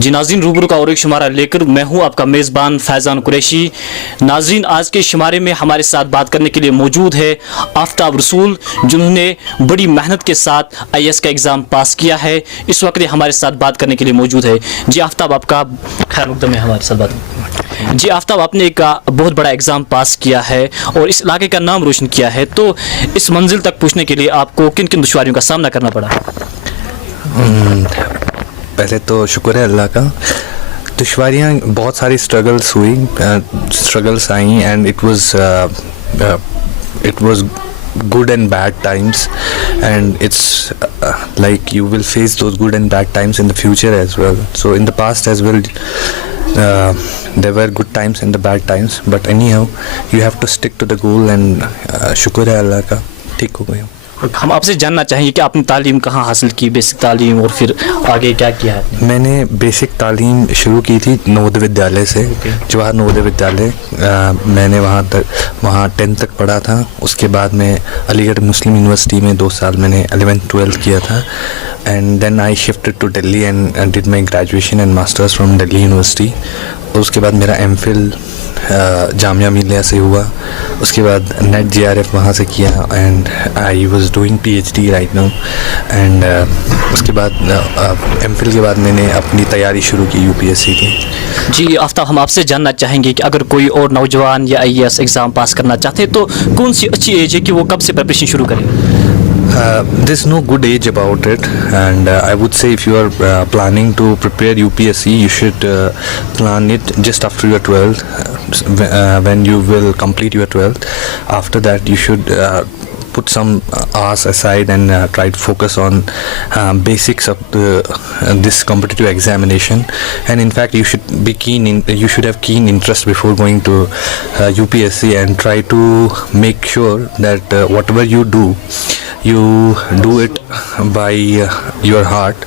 जी नाज़रीन, रूबरू का और एक शुमारा लेकर मैं हूं आपका मेज़बान फैज़ान कुरैशी। नाज़रीन, आज के शुमारे में हमारे साथ बात करने के लिए मौजूद है आफ्ताब रसूल, जिन्होंने बड़ी मेहनत के साथ IAS का एग्ज़ाम पास किया है। इस वक्त ये हमारे साथ बात करने के लिए मौजूद है। जी आफ्ताब, आपका खैर मकदम है हमारे साथ बात। जी आफ्ताब, आपने एक बहुत बड़ा एग्ज़ाम पास किया है और इस इलाके का नाम रोशन किया है, तो इस मंजिल तक पहुँचने के लिए आपको किन किन दुश्वारियों का सामना करना पड़ा? पहले तो शुक्र है अल्लाह का। दुश्वारियाँ बहुत सारी struggles I and it was good and bad times, and it's like you will face those good and bad times in the future as well. So in the past as well, there were good times and the bad times, but anyhow you have to stick to the goal and शुक्र है अल्लाह का ठीक हो गया। हम आपसे जानना चाहेंगे कि आपने तालीम कहाँ हासिल की, बेसिक तालीम, और फिर आगे क्या किया है? मैंने बेसिक तालीम शुरू की थी नवोदय विद्यालय से, जवाहर नवोदय विद्यालय। मैंने वहाँ 10th तक पढ़ा था। उसके बाद मैं अलीगढ़ मुस्लिम यूनिवर्सिटी में 2 साल मैंने 11th 12th किया था, and then I shifted to Delhi and did my graduation and masters from Delhi university. उसके बाद मेरा MPhil जामिया मिलिया से हुआ। उसके बाद नेट JRF वहाँ से किया and I was doing PhD right now. And उसके बाद MPhil के बाद मैंने अपनी तैयारी शुरू की UPSC की। जी आफ्ताब, हम आपसे जानना चाहेंगे कि अगर कोई और नौजवान या IAS एग्ज़ाम पास करना चाहते हैं तो कौन सी अच्छी एज है कि वो कब से प्रिपरेशन शुरू करें? There's no good age about it, and I would say if you are planning to prepare UPSC, you should plan it just after your 12th, when you will complete your 12th. After that, you should put some hours aside and try to focus on basics of this competitive examination. And in fact, you should have keen interest before going to UPSC, and try to make sure that whatever you do it by your heart,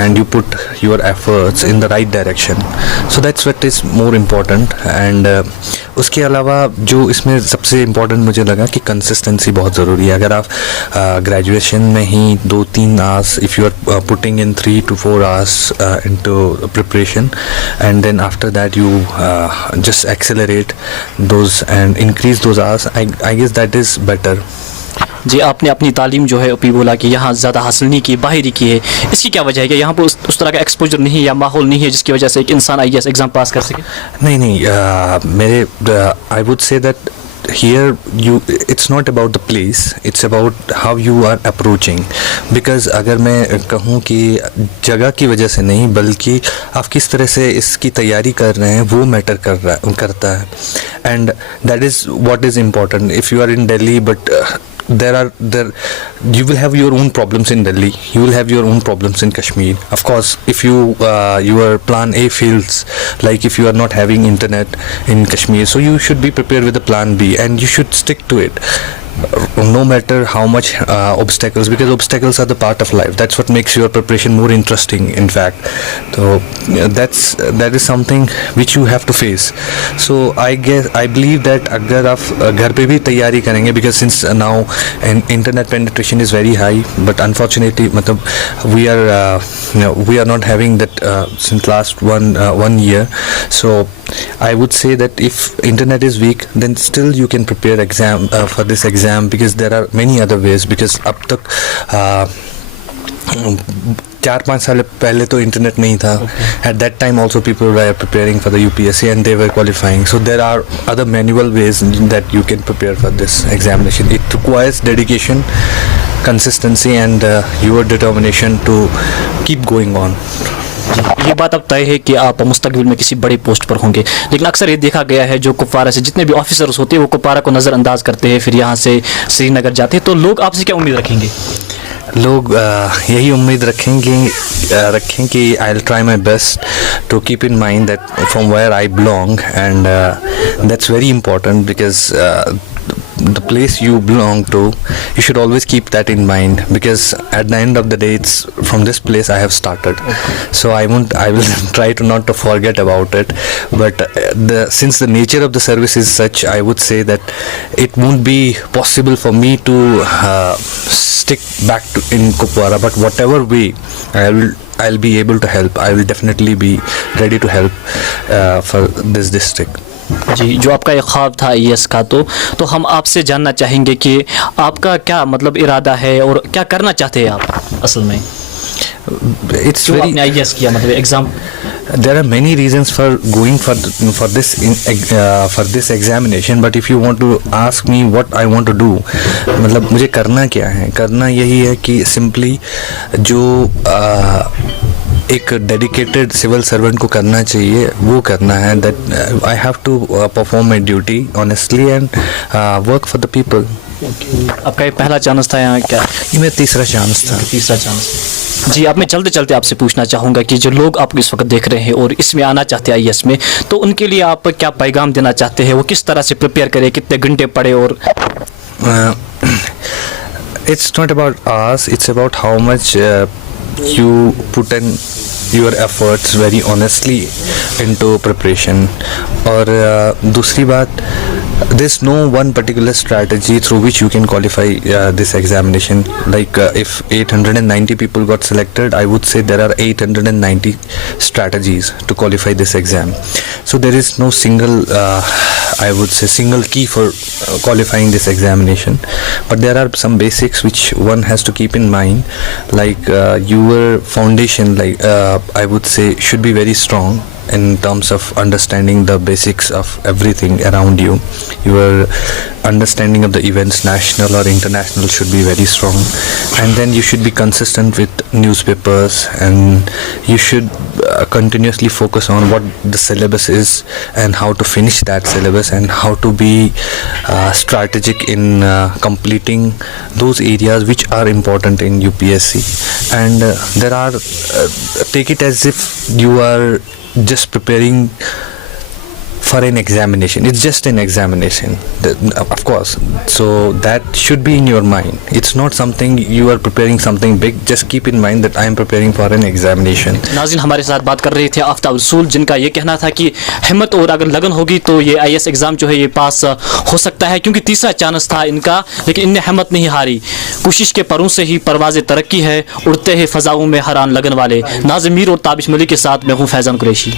and you put your efforts in the right direction. So that's what is more important. And उसके अलावा जो इसमें सबसे important मुझे लगा कि consistency बहुत ज़रूरी है। अगर आप ग्रेजुएशन में ही 2-3 hours, if you are putting in 3 to 4 hours into preparation, and then after that you just accelerate those and increase those hours, I guess that is better. जी, आपने अपनी तालीम जो है अभी बोला कि यहाँ ज़्यादा हासिल नहीं की, बाहरी की है, इसकी क्या वजह है कि यहाँ पर उस तरह का एक्सपोजर नहीं या माहौल नहीं है जिसकी वजह से एक इंसान IAS एग्ज़ाम पास कर सके? नहीं, I would say that here it's not about the place, it's about how you are approaching. Because अगर मैं कहूँ कि जगह की वजह से नहीं, बल्कि आप किस तरह से इसकी तैयारी कर रहे हैं वो मैटर करता है, and that is what is important. If you are in Delhi, but you will have your own problems in Delhi, you will have your own problems in Kashmir. Of course, if your plan A fails, like if you are not having internet in Kashmir, so you should be prepared with a plan B, and you should stick to it no matter how much obstacles, because obstacles are the part of life. That's what makes your preparation more interesting, in fact. So that is something which you have to face. So I believe that अगर आप घर पे भी तैयारी करेंगे, because since now internet penetration is very high, but unfortunately मतलब we are not having that since last one year. So I would say that if internet is weak, then still you can prepare exam for this exam, because there are many other ways. Because अब तक 4-5 साल पहले तो internet नहीं था. At that time also people were preparing for the UPSC and they were qualifying. So there are other manual ways that you can prepare for this examination. It requires dedication, consistency, and your determination to keep going on. ये बात अब तय है कि आप मुस्तकबिल में किसी बड़ी पोस्ट पर होंगे, लेकिन अक्सर ये देखा गया है जो कुपवारा से जितने भी ऑफिसर्स होते हैं वो कुपवारा को नज़रअंदाज करते हैं, फिर यहाँ से श्रीनगर जाते हैं, तो लोग आपसे क्या उम्मीद रखेंगे? लोग यही उम्मीद रखें कि I will try my best to keep in mind that from where I belong, and that's very important, because the place you belong to, you should always keep that in mind, because at the end of the day it's from this place I have started. So I will try to not to forget about it, but since the nature of the service is such, I would say that it won't be possible for me to stick back to in Kupwara, but whatever way I'll be able to help. I will definitely be ready to help for this district. जी, जो आपका एक ख्वाब था IAS का, तो हम आपसे जानना चाहेंगे कि आपका क्या मतलब इरादा है और क्या करना चाहते हैं आप असल में, It's क्यों very. आपने आईएएस किया, मतलब exam? There are many reasons for going for this examination, but if you want to ask me what I want to do, मतलब मुझे करना क्या है, करना यही है कि simply जो एक डेडिकेटेड सिविल सर्वेंट को करना चाहिए वो करना है. That I have to perform my duty honestly and work for the people. आपका ये पहला चांस था यहाँ क्या? ये मेरा तीसरा चांस था. तीसरा चांस. जी, अब मैं चलते चलते आपसे पूछना चाहूँगा कि जो लोग आपको इस वक्त देख रहे हैं और इसमें आना चाहते हैं आईएएस में, तो उनके लिए आप क्या पैगाम देना चाहते हैं? वो किस तरह से प्रिपेयर करें, कितने घंटे पढ़े? और it's not about us, it's about how much you put in your efforts very honestly into preparation. और दूसरी बात, there's no one particular strategy through which you can qualify this examination. Like if 890 people got selected, I would say there are 890 strategies to qualify this exam. So there is no single I would say single key for qualifying this examination, but there are some basics which one has to keep in mind. Like your foundation, like I would say, should be very strong in terms of understanding the basics of everything around you. Your understanding of the events, national or international, should be very strong, and then you should be consistent with newspapers, and you should continuously focus on what the syllabus is and how to finish that syllabus, and how to be strategic in completing those areas which are important in UPSC. And there are take it as if you are just preparing for an examination. It's just an examination, of course, so that should be in your mind. It's not something you are preparing something big. Just keep in mind that I am preparing for an examination. नाज़रीन, हमारे साथ बात कर रहे थे आफ्ताब रसूल, जिनका ये कहना था कि हिम्मत और अगर लगन होगी तो ये आईएएस एग्ज़ाम जो है ये पास हो सकता है, क्योंकि तीसरा चांस था इनका, लेकिन इनने हिम्मत नहीं हारी. कोशिश के परों से ही परवाज़ तरक्की है, उड़ते हैं फ़ज़ाओं में हरान लगन वाले. नाज़िम मीर और ताबिश मलिक के साथ मैं हूँ फैज़ान कुरैशी.